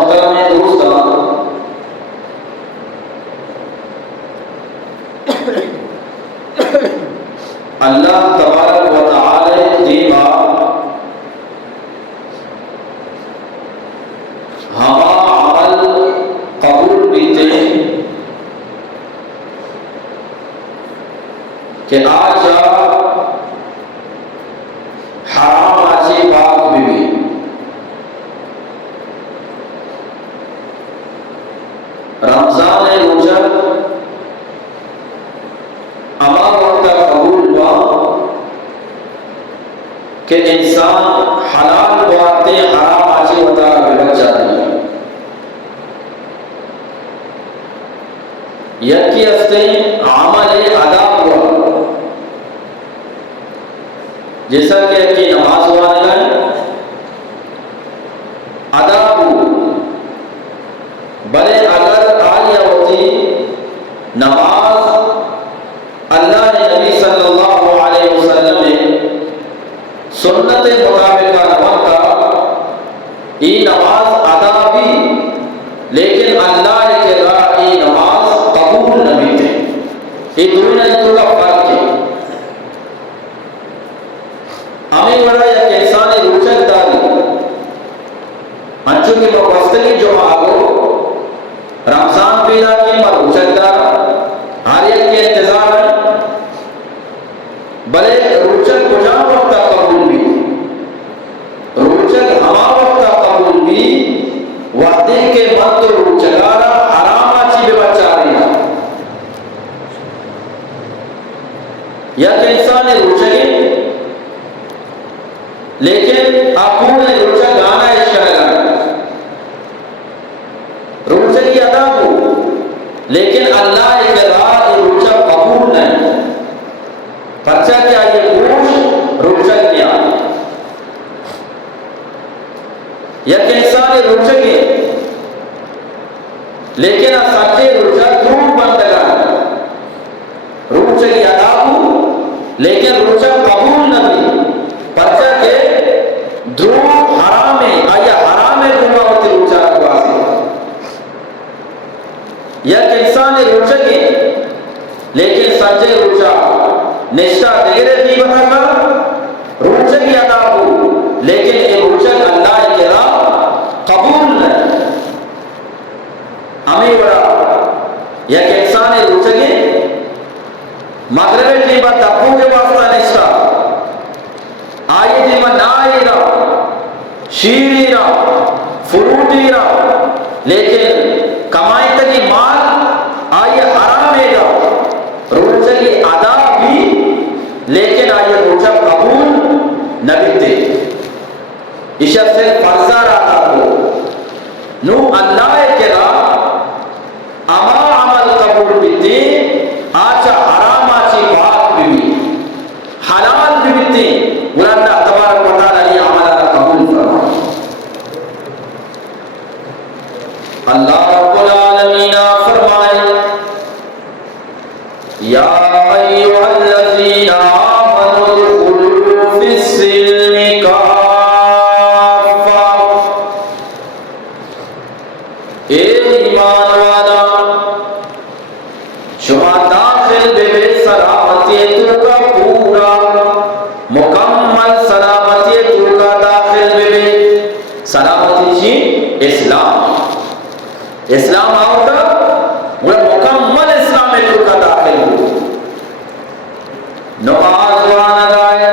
محترم دوستان، اللہ تبارک و تعالی دیما ہما عمل قبول بیتے کہ آجا حرام آچی پاک بھی رمضان رجب اما وقت قبول ہوا کہ انسان حلال بواتے حرام آچی وطا بلک جاتی ہے. یکی استے عمل ادا ہوا جیسا کہ یکی نماز ہوا نگن ادا ہوا، بلے اگر آیا ہوتی نماز اللہ نبی صلی اللہ علیہ وسلم نے سنت مطابقہ نماز ای نماز ادا بھی، لیکن اللہ کے راہ ای نماز قبول نبی تھے. یہ دونوں ایک کا فرق ہے. ہمیں بڑا یک انسان روچک داری انچو کی مقصدی جو آگو رمضان پیدا کی روچک دار ہر ایک کے انتظار ہے، بلے روچک کجا وقت قبول بھی، روچک ہما وقت قبول بھی وقتی کے مد روچکارا حرام آچی بے بچا رہی ہے. یک انسان روچکی لیکن اپون روچک گانا عشق لگانا روچکی ادا ہو، لیکن اللہ کے راہ روچہ قبول نہیں. پرچہ کیا یہ گوش روچہ کیا یک انسان روچہ کے لیکن سچے روچہ دروب بندگان روچہ کی ادا ہو لیکن روچہ قبول نہیں. پرچہ کے دروب حرام ہے، آیا حرام ہے دروب ہوتی روچہ رکھواسی. یک انسان روچہ کے لیکن سچے روچہ نشتہ دیرے کی بتا کر روچہ کی ادا ہو، لیکن یہ روچہ اللہ کے راہ قبول نہیں. ہمیں بڑا یک انسان روچہ کے مغرب کی بات اپو کے واسطہ نشتہ آئی دی من نائی را شیری را فروٹی را، لیکن کمائی تکی مال آئی حرام ہے گا. روچہ کی ادا بھی لیکن آئی روچہ قبول نبی دے. اشار سے فرضہ رہا ہو نو اللہ کے راہ اما عمل قبول بھی دے، آچا حرام آچی پاک بھی حلال بھی دے. اللہ تبارک و تعالی عمل قبول فرما. اللہ رب العالمین فرمائے یا ایھا الذین آمنوا ادخلوا فی السلم کافہ. اے ایمان والا شما داخل بے سلامتی تو کا پورا مکمل سلامتی تو کا داخل بے سلامتی جی اسلام اسلام آؤتا وہ مکمل اسلام میں تو کا داخل ہو. نماز وانا گائے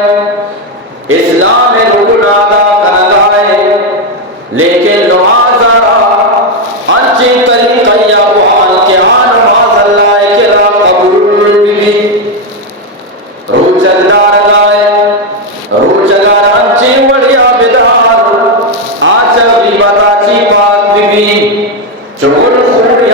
اسلام میں رکن ادا کرنا گائے، لیکن نماز آرہا انچی طریقہ یا بحال کے نماز اللہ کے راہ قبول بھی. روچک دار گائے روچکار انچی وڑیا بدار آچا بھی بتا چی پاک بھی چون خوری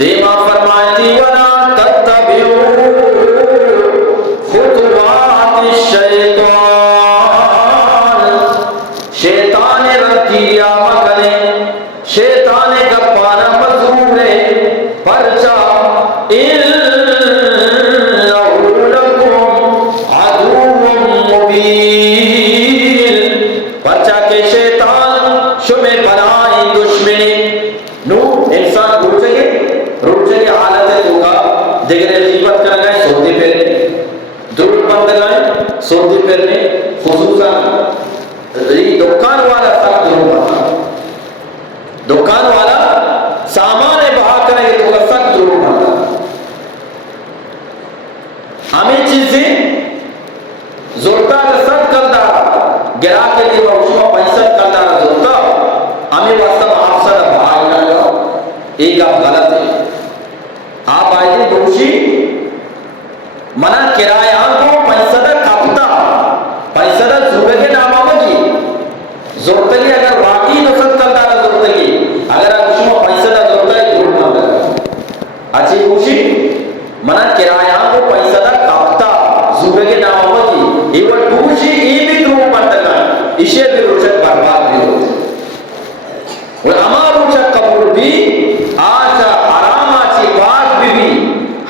دیما فرمائتی وَلَا تَتَّبِعُوا خُطُوَاتِ الشَّيْطَانِ شیطان رتیا مکنے شیطان گپانا مزورے پرچا إِنَّهُ لَكُمْ عَدُوٌّ مُبِينٌ پرچا کہ شیطان شمع بنائی دشمنی نو انسان روٹ جگے حالت ہے تو کا دیگر غیبت کر گئے سوتی پھرنے درود بند گئے سوتی پھرنے خصوصا دکان والا سخت درود بند دکان والا سامان بہا کرے تو کا سخت درود بند ہمیں چیزیں زورتا کا سخت کردہ گرا کے لیے وشما پیسہ کردہ زورتا ہمیں واسطہ محافظہ بہائی کر گا ایک آپ غلط ہے آپ آئے تھے دوشی منع کرایہ کو پیسہ دا کپتا پیسہ دا زورے کے نامہ مجی زورتگی اگر واقعی نصد کرتا ہے زورتگی اگر آپ شما پیسہ دا زورتا ہے ضرور نہ کرتا اچھی دوشی منع کرایہ کو پیسہ دا کپتا زورے کے نامہ مجی ایوہ دوشی ای بھی درو پندگا اسے بھی روچت برباد بھی ہوتے اور اما روچت قبول بھی آچا حرام آچی پاک بھی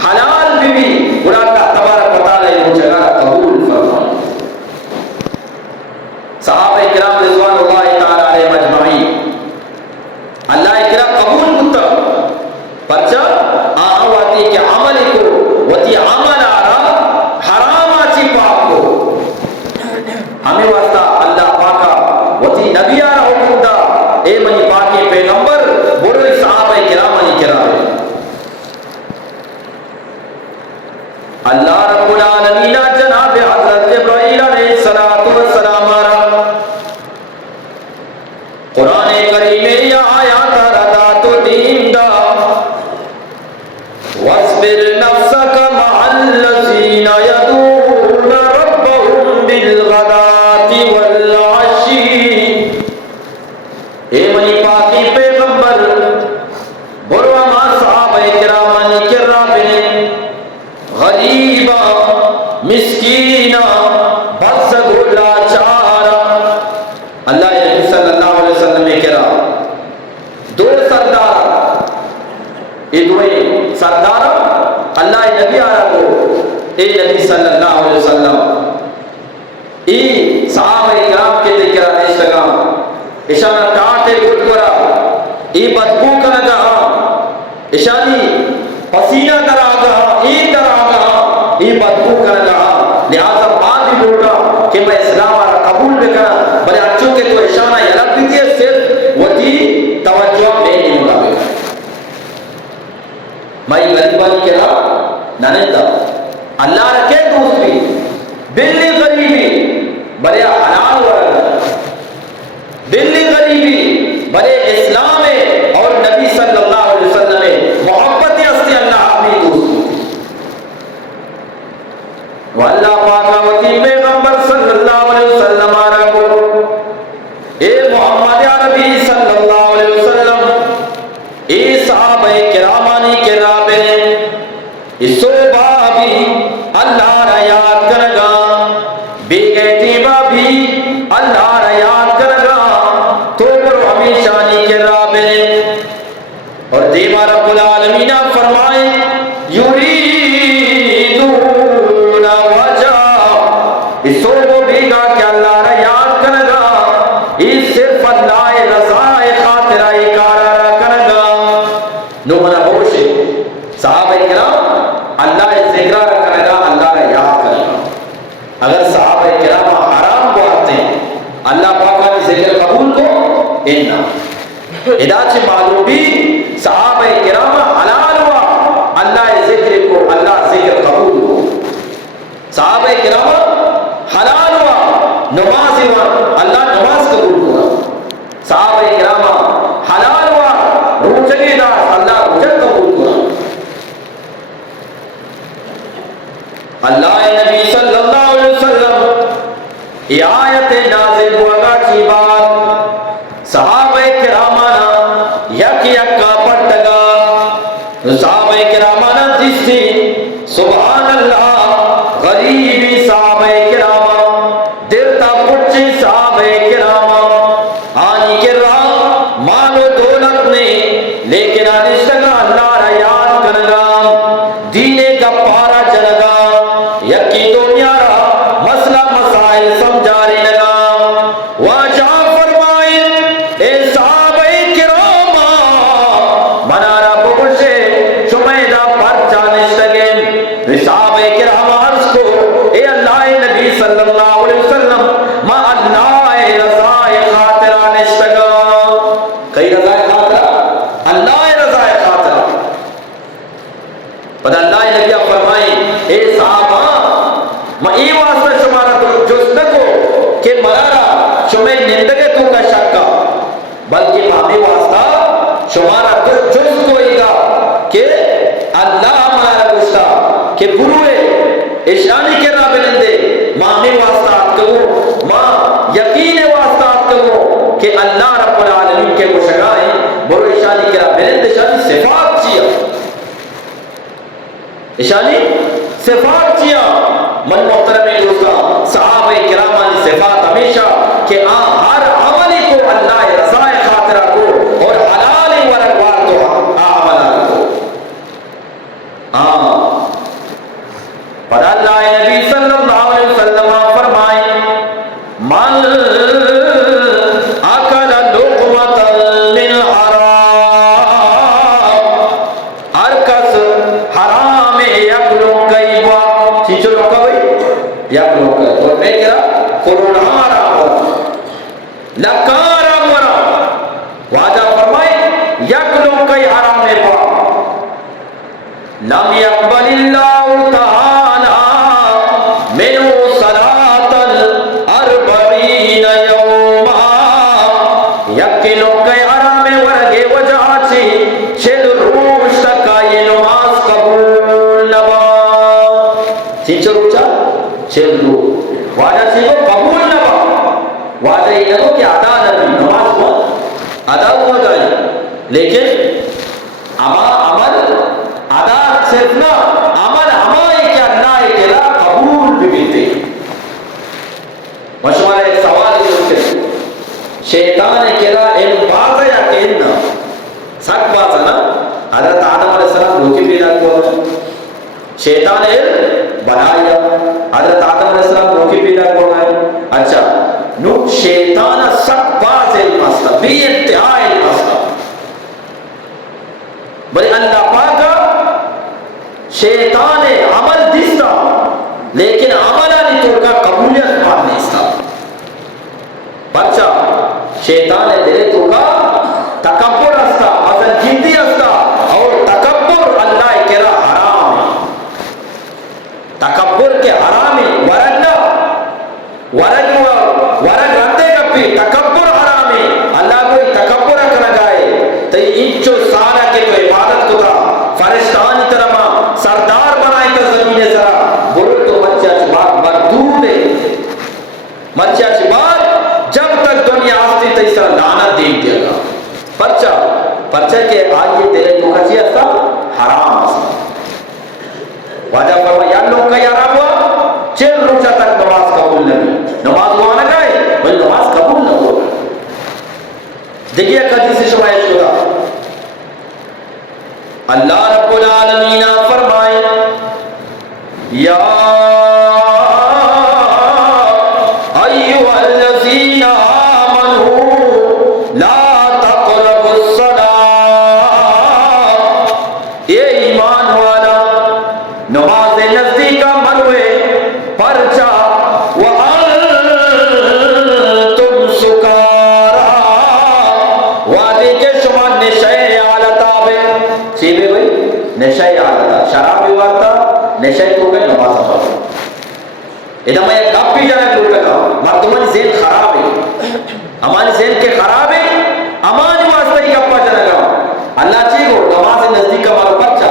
حلال بھی قرآن کا تبارک و تعالی ان جگہ قبول فرمائے صحابہ کرام رضوان اللہ تعالی علیہ مجمعین اللہ اکرام قبول کتا پرچا آواتی کے عمل کو وتی عمل آرہا حرام آچی پاک کو ہمیں واسطہ اللہ پاکا وتی نبی آرہا حکم دا اے منی پاکی پیغمبر بڑھوئی صحابہ کرام منی کرام اللہ رب العالمین جناب حضرت جبرائیل علیہ السلام آرہا قرآن کریم یا آیات ردا تو دین دا وَاصْبِرْ نَفْسَكَ مَعَ الَّذِينَ يَدْعُونَ رَبَّهُمْ بِالْغَدَاةِ وَالْعَشِيِّ اے منی پاکی پیغمبر بڑھوا ما صحابہ کرامانی کرامیں غریبا مسکینا بزگو لاچارا اللہ نبی صلی اللہ علیہ وسلم نے کہا دو سردار یہ دوئے سردار اللہ نبی آرہ کو اے نبی صلی اللہ علیہ وسلم ای صحابہ کرام کے ذکر نہیں سکا اشارہ کاٹے گھٹ کرا ای بدبو کرگا اشاری پسینہ کراگا ای کراگا ای بدبو کرگا لہذا بعد بھی لوٹا کہ میں اسلام آرہ قبول بکنا بلے اچھوں کے تو اشارہ یلک بھی دیئے صرف وہی توجہ میں نہیں مطابق میں غریبانی کہا ننیتا اللہ رکھے دوست بھی بلی غریبی بلے حلال ورگا بلی غریبی بلے اسلام اور نبی صلی اللہ علیہ وسلم محبت ہستی اللہ اپنی دوست واللہ پاکا وتی پیغمبر صلی اللہ علیہ وسلم آرہ کو اے محمد عربی صلی اللہ علیہ وسلم اے صحابہ کرامانی کرامے اس صوبہ بھی اللہ را یاد کرگا بے گئتی بھی اللہ را یاد کرگا تو پر ہمیشہ نہیں کرامے اور دیما رب العالمین فرمائے یریدون وجہ اس صوبہ بھی گا کہ اللہ را یاد کرگا اس صرف اللہ رضا خاطرہ اکارہ کرگا نو منا ہوشے صحابہ کرام اللہ ذکرہ کرگا اللہ را یاد کرگا اگر صحابہ کرام حرام کو آتے ہیں اللہ پاکہ نے ذکر قبول کو انہا ادا چھ معلوم بھی صحابہ کرام حلال ہوا اللہ ذکر کو اللہ ذکر قبول کو صحابہ کرام حلال ہوا نماز ہوا اللہ نماز قبول ہوا صحابہ کرام حلال ہوا روچگی دا اللہ روچت قبول ہوا اللہ نبی صلی اللہ علیہ وسلم یہ آیت نازل ہوا کی بات صحابہ کرامانا یک یکا پٹگا صحابہ کرامانا جستی سبحان اللہ غریبی صحابہ کراما دلتا پچی صحابہ کراما آنی کے راہ مال و دولت نے لیکن آنشتگا اللہ را یاد کرگا دینے کا پارا جنگا یکی دنیا را مسئلہ مسائل سمجھانے لگا واجہ فرمائن اے صحابہ کراما منارا بگوشے شمیدہ پرچا نشتگن صحابہ کرام عرض کو اے اللہ نبی صلی اللہ علیہ وسلم ما اللہ رضائے خاطرہ نشتگا کئی رضائے خاطرہ اللہ رضائے خاطرہ پتہ اللہ نبی فرمائیں اے صحابہ ما ای واسطہ شمارا تو جس نکو کہ مرارا شمیں نندگے تو کا شکا بلکہ ہمیں واسطہ شمارا تو جس کوئی گا کہ اللہ ہمارا گشتا کہ گروہ اشانی کے رابلندے ماں ہمیں واسطہ آپ کرو ماں یقین واسطہ آپ کرو کہ اللہ رب العالمین کے کو شگائیں برو اشانی کے رابلندے اشانی صفات چیا اشانی صفات چیا من محترم دوستا صحابہ کرامانی صفات ہمیشہ کہ ہر عملی کو اللہ رضائے خاطرہ کو اور حلال ورگوار تو عملہ کو پر اللہ نبی صلی اللہ علیہ وسلم فرمائیں من اکل لقمۃ من حرام ہر کس حرام یکلو کئی با چیچو لوکا بھئی یکلو کئی اور میں کہا قرونہارا ہو لکارا مرا واجہ فرمائیں یکلو کئی حرام با لم يقبل الله تعالى منه صلاة 40 يوما یکلو کئی حرام ورگے وجہ چی چھل روش تکائی نماز قبول نبا چیچو روچا چھل روش واجہ چی کو قبول نبا واجہ یہ نگو کہ ادا نبی نماز ہوا ادا ہوا گئی لیکن عمل ادا صرف نہ عمل ہمارے کہ اللہ کے لا قبول بھی ملتے مشورہ ایک سوال ہے شیطان کے لا ان بات یا کہ ان سک بات ہے نا حضرت آدم علیہ السلام روکی پیدا کیا شیطان بنایا حضرت آدم علیہ السلام روکی پیدا کیا اچھا نو شیطان سک باز المستا بھی انتہا المستا بلے اللہ پاکا شیطان عمل دیستا لیکن عملانی تو کا قبولیت مان نیستا بچہ شیطان دلے تو کا تکبر استا ازل جیدی استا اور تکبر اللہ کے را حرام ہے تکبر کے حرام ہے ورگ رندے کپی تکبر حرام ہے اللہ کوئی تکبر اکنا گائے تو انچو سارا کے تو عبادت کو تھا فرشتانی طرح سردار بنائے تا زمین سرا بولو تو مچہ چبار مردود ہے مچہ چبار جب تک دنیا آستی تا اس طرح لعنت دین دیا گا پرچہ کہ آج یہ تیرے تو کچی استا حرام استا واجہ فرما یا لوگ کا حرام ہوا 4 روزہ تک نماز قبول نہیں نماز ہوا نہ گئے بھئی نماز قبول نہ ہوا دیکھئے قدی سے شمائش ہوگا اللہ رب العالمین فرمائے یا ایوہ الذین آمنوا لا تقربوا الصلاة یہ ایمان والا نماز نزدیکا منوے پرچا وَأَنْتُمْ سُكَارَى وعدے کے شما نشے عالتا بے چیبے بھئی نشے عالتا شرابی وارتا نشے تو گئے نماز پڑھو ادھا میں ایک گپ بھی جانا کلو پہ کہا مردمان ذہن خراب ہے ہماری ذہن کے خراب ہے ہماری واسطہ ہی گپا جانا کہا اللہ چاہیے کو نماز نزدیک کا مارا پچھا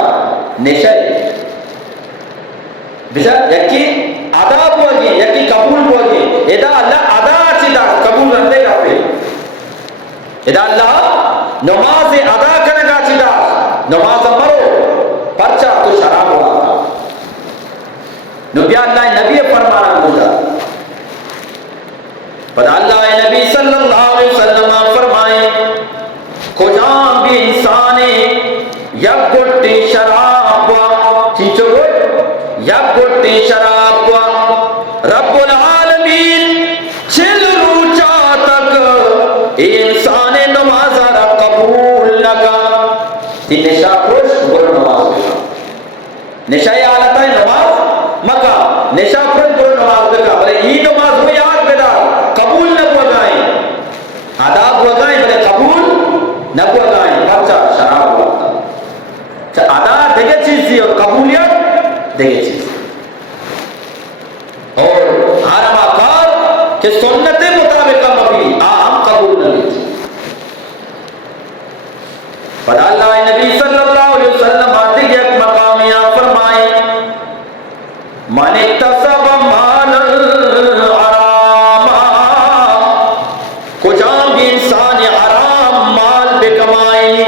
نشے بشا یکی ادا بوگی یکی قبول بوگی ادا اللہ ادا چیدہ قبول رندے گا پہ ادا اللہ نماز ادا کرنے گا چیدہ نماز مرو اللہ نبی فرمانا گزرا پر اللہ نبی صلی اللہ علیہ وسلم فرمائے کجا بھی انسان یک گھٹی شراب چیچو گھٹ یک گھٹی شراب رب العالمین چل روچا تک انسان نماز را قبول لگا تی نشا خوش برو نماز بکا نشای حالت ہے نماز مکا نشا خوش برو نماز بکا بلے ای نماز کو یاد بیدار قبول نہ بگائیں آداب بگائیں بلے قبول نہ بگائیں بچہ شراب بگتا آداب دیکھے چیز تھی اور قبولیت دیکھے چیز اور حرم آکار کہ سنت مطابق مبی ہم قبول نہ لیتے پر اللہ نبی صلی اللہ علیہ وسلم آتے کہ ایک مقامیہ فرمائے من اکتسب مال الحرام کجا بھی انسان حرام مال بے کمائی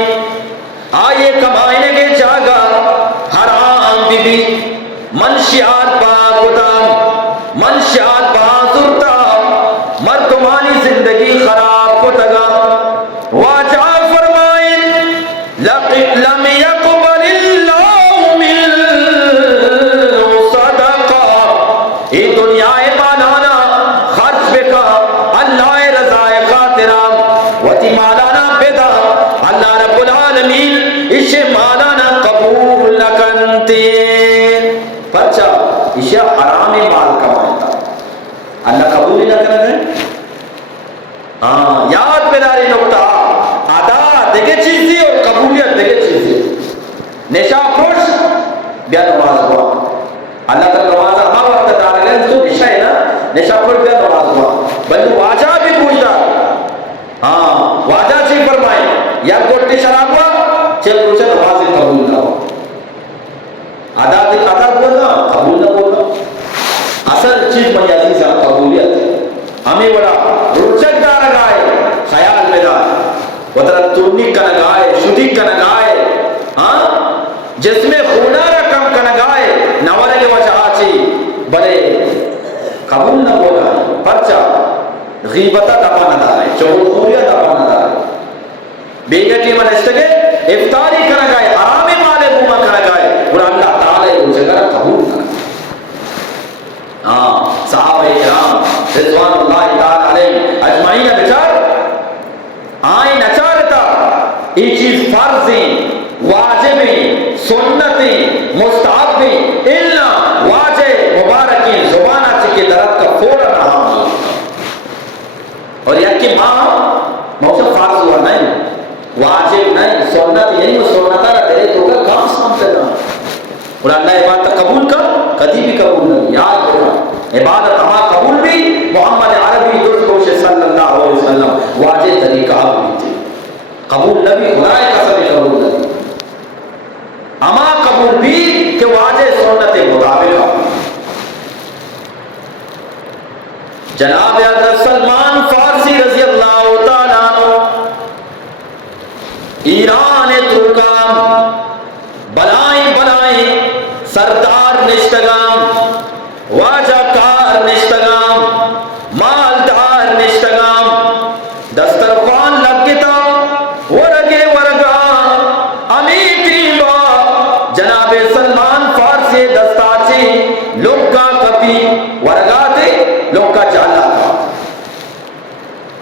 آئے کمائنے کے جاگا حرام بھی منشیات پاکتا منشیات پاسرتا مردمانی زندگی خراب کو تگا واجہ لم يقبل الله من صدقہ یہ دنیا مالانا خرچ بکا اللہ رضا خاطرہ وتی مالانا پیدا اللہ رب العالمین اسے مالانا قبول لکنتے پرچا اسے حرام مال کمائتا اللہ قبول نہ کرنے یاد بیداری نکتہ ادا دیکھے چیزی اور قبولیت دیکھے چیزی نشا خوش بیا نماز ہوا اللہ کا نماز ہمارا وقت دار گئے تو نشا ہے نا نشا خوش بیا نماز ہوا بلکہ واجہ بھی پوچھتا واجہ چی فرمائے یا گوٹی شراب ہوا چل پوچھے نماز قبول نہ ہو ادا دیکھ ادا بولنا قبول نہ بولنا اصل چیز میں عزیز قبولیت ہمیں بڑا روچک دار گائے خیال میں دار وطرہ ترنی کنگائے شدی کنگائے جس میں خونہ رکم کنگائے نورے کے وجہ آچی بلے قبول نہ بولا پرچا غیبتہ دپا نہ دارے چہل خوریہ دپا نہ دارے بیگٹی من استگے افطاری کنگائے حرام مالے بوما کنگائے اور اللہ تعالی ان سے کرا قبول کرا صحابہ اکرام رضوان اللہ تعالی علیہ اجمعین بچار آئیں نچارتا یہ چیز فرضیں واجبیں سنتیں مستحبیں اللہ واجب مبارکیں زبانہ چکے درد کا فورا رہا اور یہ کہ ماں موسم فرض ہوا نہیں واجب نہیں سنت یعنی وہ سنتا رہا تیرے تو کا کام سامتے رہا اور اللہ عبادت قبول کر کدی بھی قبول نہیں یاد رہا عبادت ہمارا قبول بھی محمد عربی درست صلی اللہ علیہ وسلم واجب طریقہ بھی تھی قبول نبی خدای کا سبھی قبول نبی اما قبول بھی کہ واجب سنت مطابق جناب حضرت سلمان فارسی رضی اللہ تعالیٰ عنہ ایران ترکام بلائیں سردار نشتگام واجہ کار نشتگام مالدار نشتگام دسترخوان لگتا ورگے ورگا امیتی با جناب سلمان فارسی دستاچی لوکا کپی ورگا تھے لوکا چالا تھا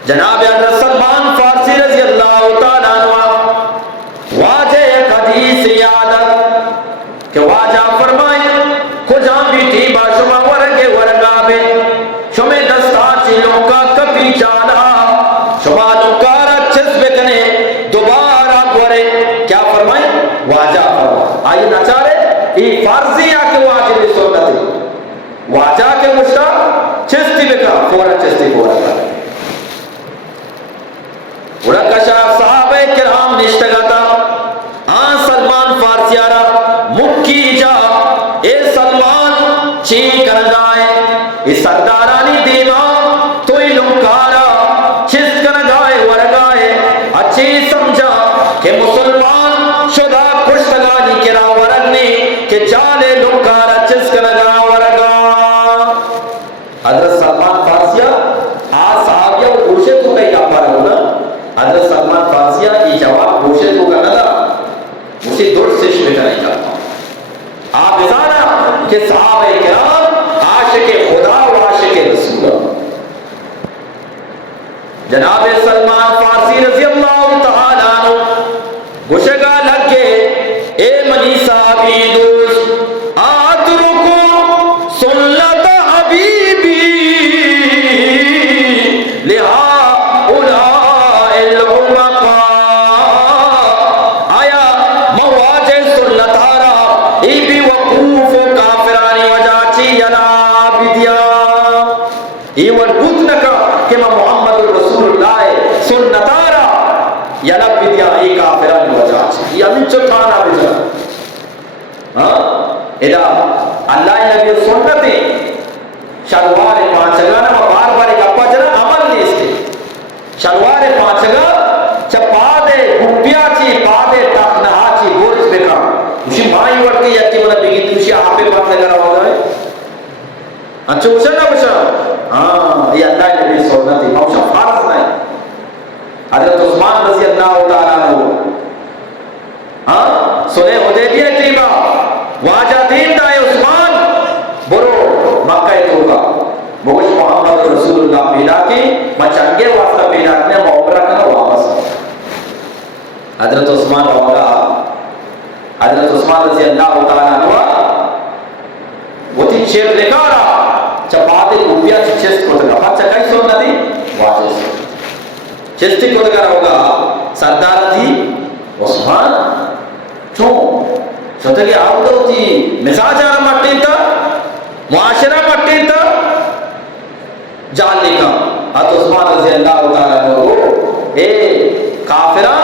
جناب حضرت سلمان فارسی رضی اللہ تعالیٰ عنہ واجہ ایک حدیث یادت کہ واجہ فرمائے کجا بھی تھی با شما ورگے ورگا بے شما دستاچی لوکا کپی چالا شما لوکا رچس بکنے دوبارہ گورے کیا فرمائے واجہ فرمائے آئیے نچارے یہ فرضی آکے واجہ بھی سنت واجہ کے مشتہ چستی بکا فورا چستی فورا کرے ورکشا صحابہ کرام نشتگتا سلمان فارسی آرہ مکی جا اے سلمان چی کنگائے اے سردارانی دیما توی لنکارا چس کنگائے ورگائے اچھی سمجھا کہ مسلمان شدہ کشتگانی کرا ورگنی کہ چالے لنکارا چس کنگا ورگا کہ صحابہ کرام عاشق خدا و عاشق رسول. جناب سلمان فارسی رضی اللہ تعالیٰ عنہ گوشگا لگے اے منی صحابی دوست آترکو سنت حبیبی لہؤلاء العمقاء. آیا مواجہ سنتارا ای بی وقوف کافرانی وجہ چی یلا بدیا ای ورگوت نکا کہ محمد رسول اللہ سنتارا یلا بدیا ای کافرانی وجہ چی یہ ہمیں چکانا بجا ادا اللہ نبی سنتیں شلوار پانچگا نا بار بار ایک اپا جنا عمل نہیں اس کے شلوار پانچگا چا پادے گھپیا چی پادے تخنہا چی گورس بکا اسی مائی وڑتی یکی منا بگی توشی آپے پانچگا رہا ہوگا ہے انچو اسے نا بچا یہ اللہ نبی سنتی موشا فارس نہیں. حضرت عثمان رضی اللہ تعالیٰ عنہ سنے حدیبیہ قریبا واجہ دین دائے عثمان برو مکہ توگا بگوش محمد رسول اللہ پیدا کی مچنگے واسطہ پیدا کرنے معمرہ کرنا واپس. حضرت عثمان ہوگا حضرت عثمان رضی اللہ تعالیٰ عنہ وہ تھی چیر لکارا چپاتے گوپیا چیست کو تگا پھر چکائی سننا تھی واجہ سے چیستی کو تگا ہوگا سردار تھی عثمان چون چھوٹے کہ آپ تو تھی مزاج آنا مٹین تا معاشرہ مٹین تا جان لکھا حضرت عثمان رضی اللہ تعالیٰ عنہ اے کافرہ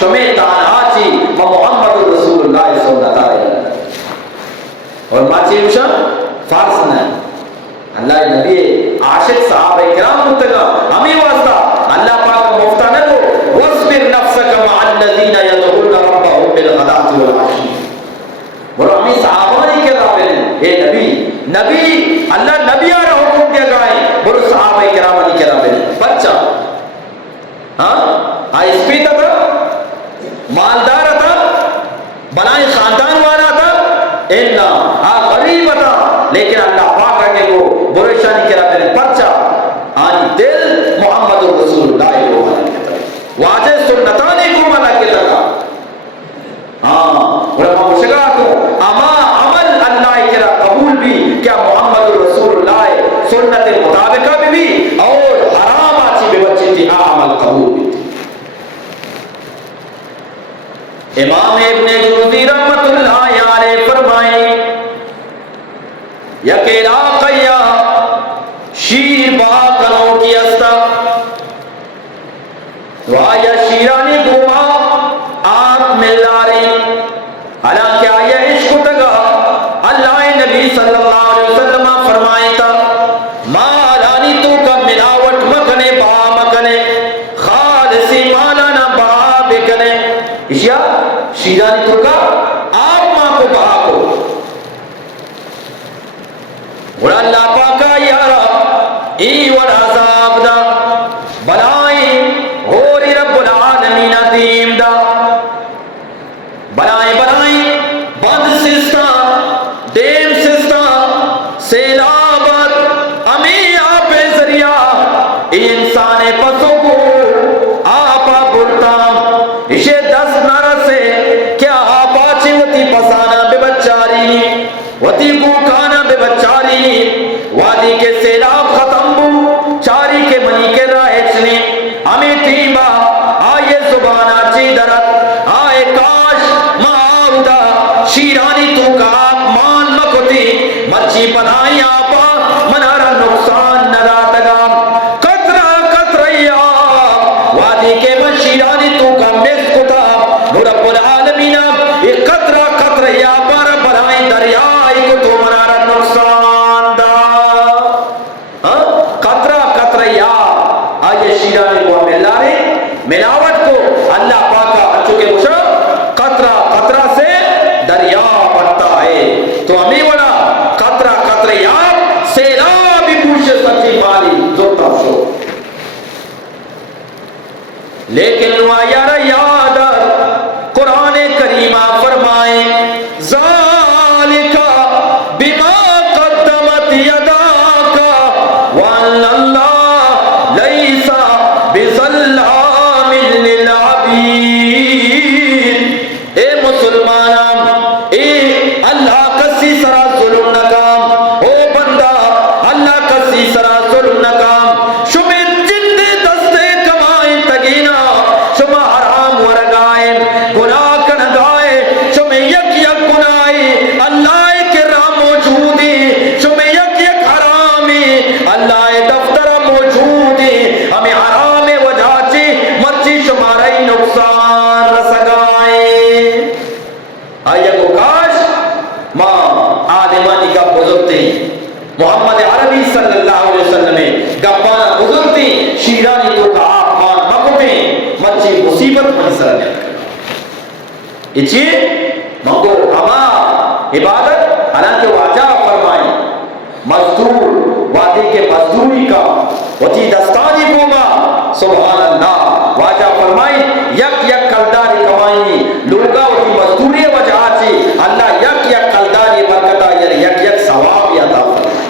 شمی تانہا چی محمد رسول اللہ صلی اللہ علیہ وسلم اور ماچی اوشا فارس نہیں اللہ نبی عاشق صحابہ کرام متگا ہمیں واسطہ اللہ پاک مفتہ نہ کو وَاصْبِرْ نَفْسَكَ مَعَ الَّذِينَ يَدْعُونَ رَبَّهُمْ بِالْغَدَاةِ وَالْعَشِيِّ. بولو ہمیں صحابہ نہیں کہہ رہا ہے اے نبی اللہ نبی آ رہا حکم دیا گائیں بولو صحابہ کرام نہیں کہہ رہا ہے بچہ اس پی تھا مالدار تھا بنائے خاندان والا تھا غریب تھا لیکن اللہ پاک رکھے کو بروشہ نہیں کہہ رہا ہے بچہ آنی دل محمد رسول اللہ کو مانا کہتا ہے واجہ سنتانے کو مانا کہتا ہے. علماء مشگا تو اما عمل اللہ کرا قبول بھی کیا محمد رسول اللہ سنت مطابقہ بھی اور حرام آچی بے بچی تھی عمل قبول بھی تھی. امام ابن جوزی رحمت اللہ علیہ فرمائے یکی راقیہ شیر باقنوں کی استا وآیا شیرانی گوما آپ ملاری حالانکہ آیا عشق تگا اللہ نبی صلی اللہ علیہ وسلم فرمائے تا مالانی تو کا ملاوٹ مکنے با مکنے خالصی مالانا با بکنے اشیا شیرانی تو کا آپ ماں کو بہا کو اور اللہ پاکا یارا ای والعذاب دا بلائی ہوری رب العالمین دیم دا بلائی بند سستا دیم سستا سیلابت امی آپ ذریعہ انسان پسو کو آپا بلتام اسے دس نرسے کیا آپا چیوتی پسانا بے بچاری وتی کو کانا بے بچاری وادی کے سیلاب ختم بو چاری کے منی کے رائچنے ہمیں ٹیمہ آئے زبانہ چی درد آئے کاش معاودہ شیرانی تو کا آپ مان مکتی مرچی بنائی آپا منارا نقصان نراتگام قطرہ قطریا وادی کے من شیرانی تو کا مسکتا رب العالمین ایک قطرہ قطریا پر بنائی دریائی کو تو منارا بزرگتی محمد عربی صلی اللہ علیہ وسلم گپانا بزرگتی شیرانی تو کا آمان مکوٹیں مچی مصیبت من سرنیت کرنا اچھی منگو ہما عبادت حالانکہ واجہ فرمائیں مزدور وعدے کے مزدوری کا وتی دستانی بوما سبحان اللہ واجہ فرمائیں یک یک کلداری کمائیں لوگا وتی مزدوری وجہ چی اللہ یک یک کلداری برکتا یعنی یک یک ثواب یا عطا فرمائیں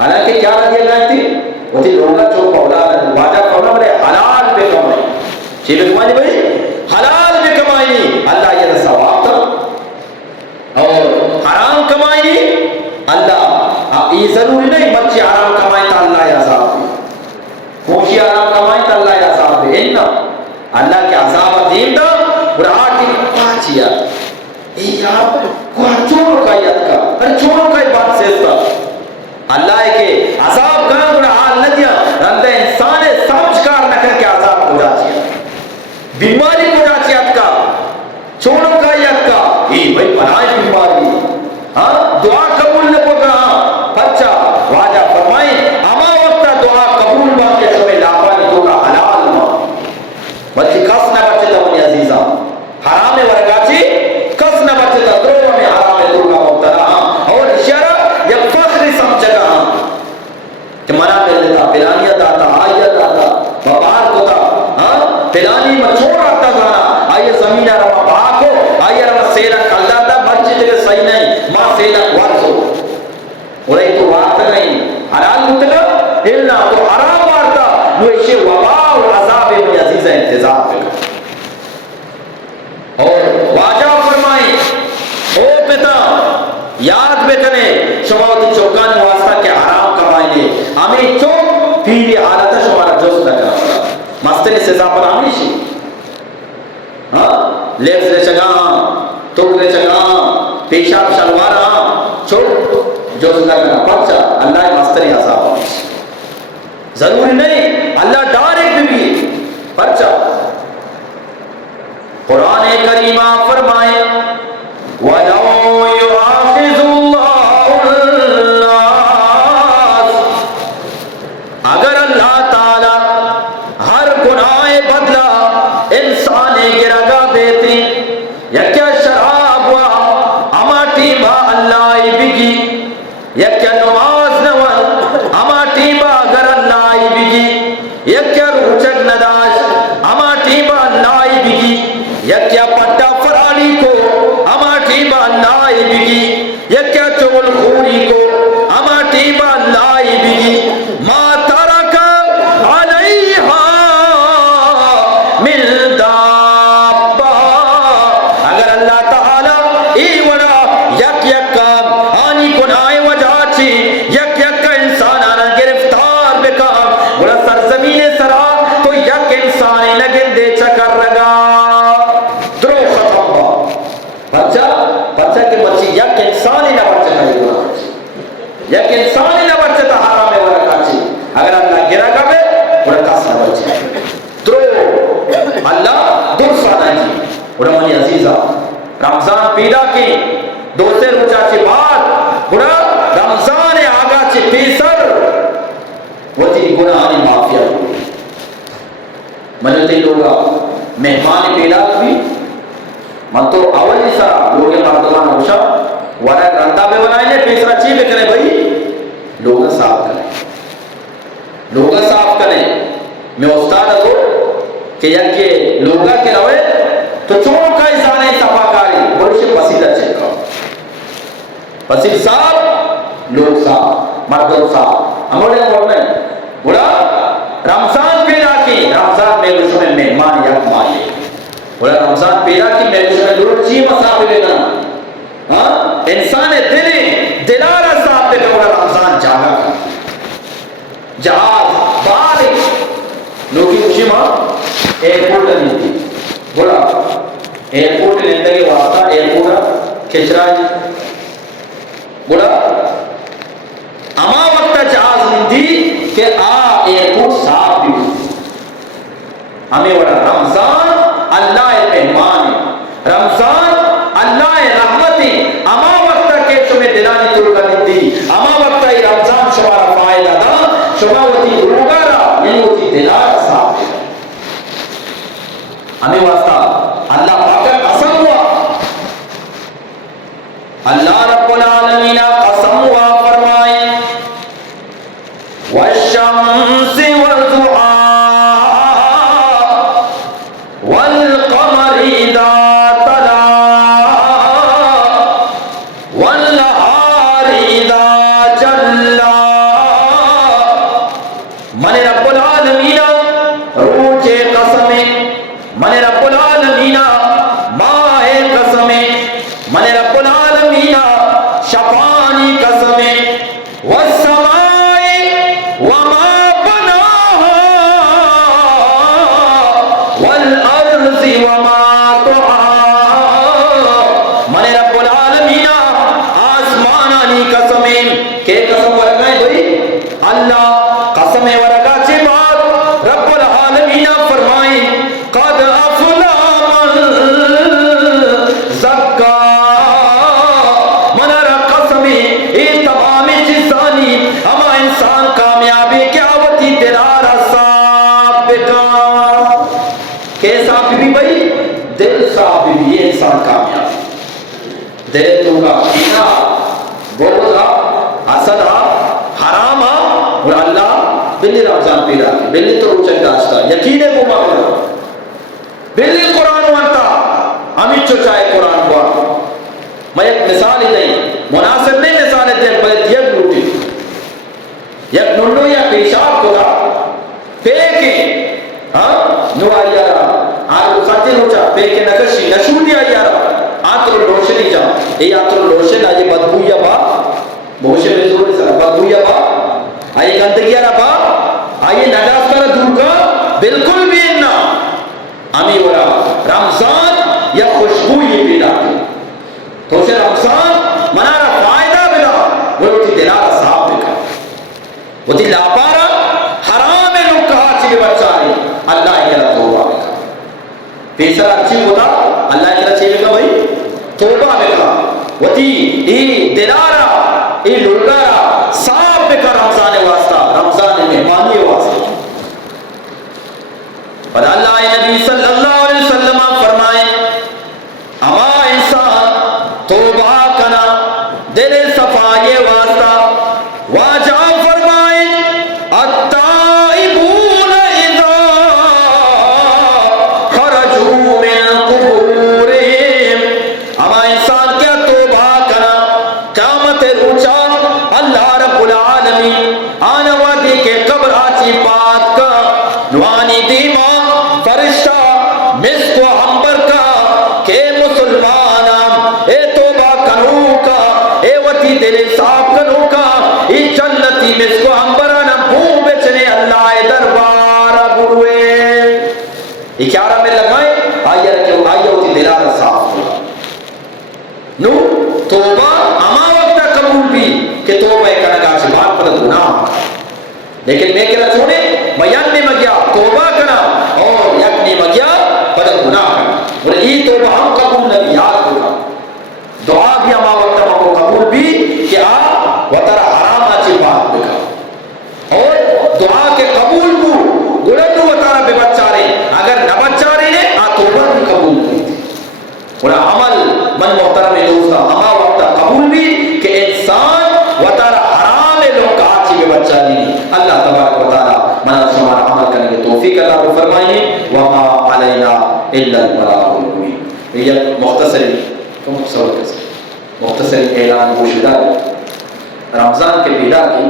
حالانکہ کیا لگے گئے تھی وتی لوگا چو پولا واجہ فرمائیں حلال پہ کمائیں چیز کمائیں بھائی حلال پہ کمائیں اللہ یہ ثواب تھا اور حرام کمائیں اللہ یہ ضروری نہیں بچے حرام کمائیں تو اللہ یا عذاب دے خوشی حرام کمائیں تو اللہ یا عذاب دے انہا اللہ کے عذاب دیم دا اور آٹی پاچیا اے یار کوئی چورو کا یاد کا ہر چورو کا بات سیستا اللہ ہے کہ عذاب کرنا اور حال نہ دیا رندہ انسان سمجھ کار نہ کر کے عذاب ہو جاتی ہے بیماری ہو جاتی ہے کا چورو کا یاد کا یہ بھائی بنائے بیماری ہاں دعا قبول نہ ہوگا بچہ واجہ فرمائیں اما وقت دعا قبول باقی شبہ لاپانی تو کا حلال ماں بچی کس نہ بچے تا منی عزیزہ حرام ورگاچی کس نہ بچے تا درو میں حرام تو کا مبتلا اور اشارہ یا فخر سمجھے گا کہ منا کر دیتا پلانی داتا آئیہ داتا مبار کو تا پلانی مچھوڑ رکھتا زانا آئیے زمینہ رما بھاک ہو آئیے رما سیرہ کلدہ دا بچے جگہ صحیح نہیں ماں سیرہ ورز ہو اور ایک تو وارتا نہیں حلال متگا ہلنا تو حرام وارتا نو ایشے وبا اور عذاب میں عزیزہ انتظار پہ اور واجہ فرمائیں او پتا یاد بکنے شماوتی چوکان واسطہ کے حرام کمائنے ہمیں چوک پیری حالتا شمارا جوست لگا مستنی سزا پر آمیشی لیفز لے چگا توک لے چگا پیشاب شلوارا چوک جوست لگنا پرچا اللہ مستنی عذاب آمیشی ضروری نہیں اللہ ڈائریکٹ بھی پرچا قرآن کریمہ فرمائے وَلَوْ يُعَاقِذُ اللَّهُ النَّاسَ اگر اللہ تعالی ہر گناہ بدلا انسان گرگا دیتی یا کیا شراب ہوا اما ٹیبا اللہ بگی یا کیا نماز نوان اما ٹیبا اگر اللہ بگی یا کیا روچک نداش اما ٹیبا اللہ بگی یا کیا پٹا فرالی کو اما ٹیبا اللہ بگی یا کیا چول خوری کو اما ٹیبا اللہ بگی ما ترک علیہا من دابا اگر اللہ تعالی ای وڑا یک یک کام آنی کنائے وجہ چی یک یک کا انسان آنا گرفتار بکام بڑا سرزمین سرا تو یک انسان لگن دے چکر لگا درو ختم با بچہ کے بچی یک انسانی نہ بچہ کھائی گا یک انسانی نہ بچہ تا حرام ہے ورکا چی اگر اللہ گرا گا بڑا کس نہ بچہ درو اللہ درسانا جی بڑا منی عزیزہ رمضان پیدا کی دوسرے روچا چی بات بڑا رمضان آگا چی پیسر وہ تی گناہانی معافیہ ہوئی منوتی لوگا مہمان پیدا بھی من تو اولی سا لوگے مردمان ہوشا ورہ گرندہ بے بنائیں پیسرا چی بے کرے بھئی لوگا صاف کریں لوگا صاف کریں میں استاد ہوں کہ یک لوگا کے روے تو چون کا ازانے صفا کاری بڑی سے پسیدہ چکا پسید صاحب لوگ صاحب مردم صاحب ہمارے موڑنے بڑا رمضان پیدا کی رمضان میں اس میں مہمان یک مائے بڑا رمضان پیدا کی میں اس میں لوگ چی مسافر لینا انسان دلارہ صاحب پہ بڑا رمضان جاگا جہاز بارک لوگی اچھی ماں ایئرپورٹ نہیں تھی بڑا ایئرپورٹ لیندے کے واسطہ ایئرپورٹ کھچرائی بڑا اما وقت جہاز نہیں تھی کہ ایئرپورٹ صاف بھی ہوئی ہمیں بڑا رمضان اللہ مہمان رمضان اللہ رحمتی اما وقت کے تمہیں دلانی تو اللہ رب العالمین قسم ہوا فرمائے والشمس والضحیٰ والقمر اذا تلاها والنہار اذا جلاها من رب العالمین روح قسم من رب العالمین ماہ قسم من رب العالمین شفانی قسم والسماء وما بناها والارض وما طحاها من رب العالمین آسمانانی قسم کہ قسم ورگائیں بھئی اللہ قسم ورگا چی بات رب العالمین فرمائیں قد افلا من زکا من قسم ای تمامی چیزانی اما انسان کامیابی کیا ہوتی دلار سابقا کیسا بھی بھئی دل صاحب بھی یہ انسان کامیاب دل تو کا کینا بغضا حسدا حراما اور اللہ بلی رمضان پیدا کی بلی تو روچک داشتا یقین کو مغلا بلی قرآن وانتا ہمیں چوچائے قرآن ہوا میں ایک مثال ہی نہیں مناسب نہیں مثال ہے بلد یک لوٹی یک ننو یا پیشاب کو دا پیکے نو آئیارا آگو خطی روچا پیکے نکشی نشودی آئیارا آتر روشنی جا ای آتر روشن آئی بدبویا با بہوشے میں زور سر بدبویا با آئی گندگی آرہ با آئی نجاس کر دور کا بالکل بھی اننا امی ورہ رمضان یا خوشبوئی پیدا کی تو اسے رمضان منارا فائدہ بدا وہ تی دلارا صاحب بکا وہ تی لاپارا حرام لوگ کہا چی بچاری اللہ اکرہ توبہ بکا پیسر اچھی ہوتا اللہ اکرہ چی بکا بھئی توبہ بکا وہ تی ای دلارا ای لڑگارا صاحب بکا رمضان واسطہ رمضان مہمانی واسطہ اور اللہ نبی صلی اللہ علیہ وسلم فرمائے اما انسان توبہ کنا دل صفائی واسطہ واجہ فرمائے التائبون اذا خرجوا من قبورهم اما انسان کیا توبہ کنا قیامت روچا اللہ رب العالمین آنا وادی کے قبر آچی بات کا نوانی دیما فرشتہ مسک و ہمبر کا کہ مسلمانام اے توبہ کنو کا اے وطی دل صاحب کنو کا ای جنتی مسک و ہمبرانا بھو بچنے اللہ دربار بروے ای کیارا میں لگائیں آئیہ رکھو آئیہ ہوتی دلارا صاحب نو توبہ اما وقتا قبول بھی کہ توبہ کنگا سے بات پر گناہ لیکن میں کہنا چھوڑے بیان نے مگیا توبہ کرنا اور یک نے مگیا پر گناہ کرنا اور یہ توبہ ہم قبول نبی یاد ہوگا دعا بھی اما وقتا کو قبول بھی کہ آپ وطر حرام آچے بات بکا اور دعا کے قبول کو گلنو وطارہ بے بچارے اگر نہ بچارے نے آ توبہ بھی قبول کی تھی اور عمل من محترم دوستا اما وقتا قبول بھی کہ انسان وطارہ حرام لوگ کا آچے بے بچارے نہیں اللہ تبارک و تعالی منا شمار عمل کرنے کے توفیق اللہ کو فرمائیے وما علینا الا البلاغ المبین یہ مختصر اعلان گوشدہ رمضان کے پیدا کی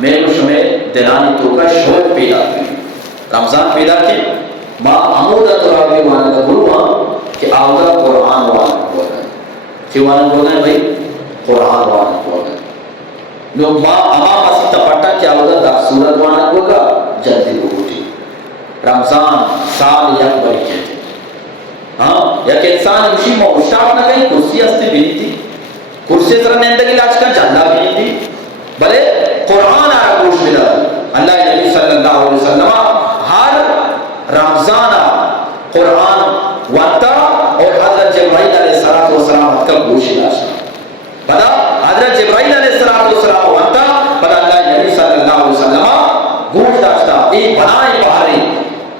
میرے شمع دلانی تو کا شوق پیدا کی رمضان پیدا کی ما عمودہ تراوی وانا کا بلوان کہ آودہ قرآن وانا بولنا کیوں وانا بولنا ہے بھئی قرآن وانا بولنا نو ما اما مسیطہ پٹا کیا ہوگا دا سورت وانا ہوگا جلدی بھوٹی رمضان سال یک بری کہتے یک انسان مشی موشتاف نہ کہیں کرسی ہستے بینی تھی کرسی سر نیندگی لاچ کا جلدہ بینی تھی بلے قرآن آرہ گوش ملا اللہ نبی صلی اللہ علیہ وسلم ہر رمضان قرآن وانتا اور حضرت جبرائیل علیہ السلام کا گوش لاشتا بدا حضرت جبرائیل علیہ السلام وانتا بدا اللہ نبی صلی اللہ علیہ وسلم گوش داشتا ای بنائیں پہاری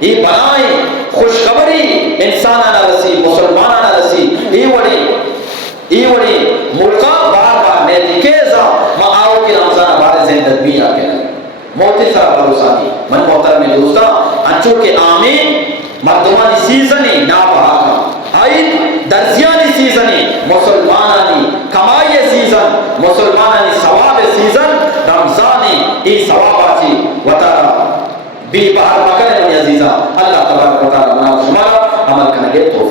ای بنائیں خوشخبری انسانانا رسی مسلمانانا رسی ای وڑی ملکہ موتی سارا بھروسہ کی من محترم دوستا انچو کے آمین مردمانی سیزنی نابہاکا آئین درزیانی سیزنی مسلمانانی کمائی سیزن مسلمانانی ثواب سیزن رمضانی ای ثواب آچی وطارا بی بہر مکن من عزیزہ اللہ تبارک و تعالی منا شمارا عمل کرنے توفیق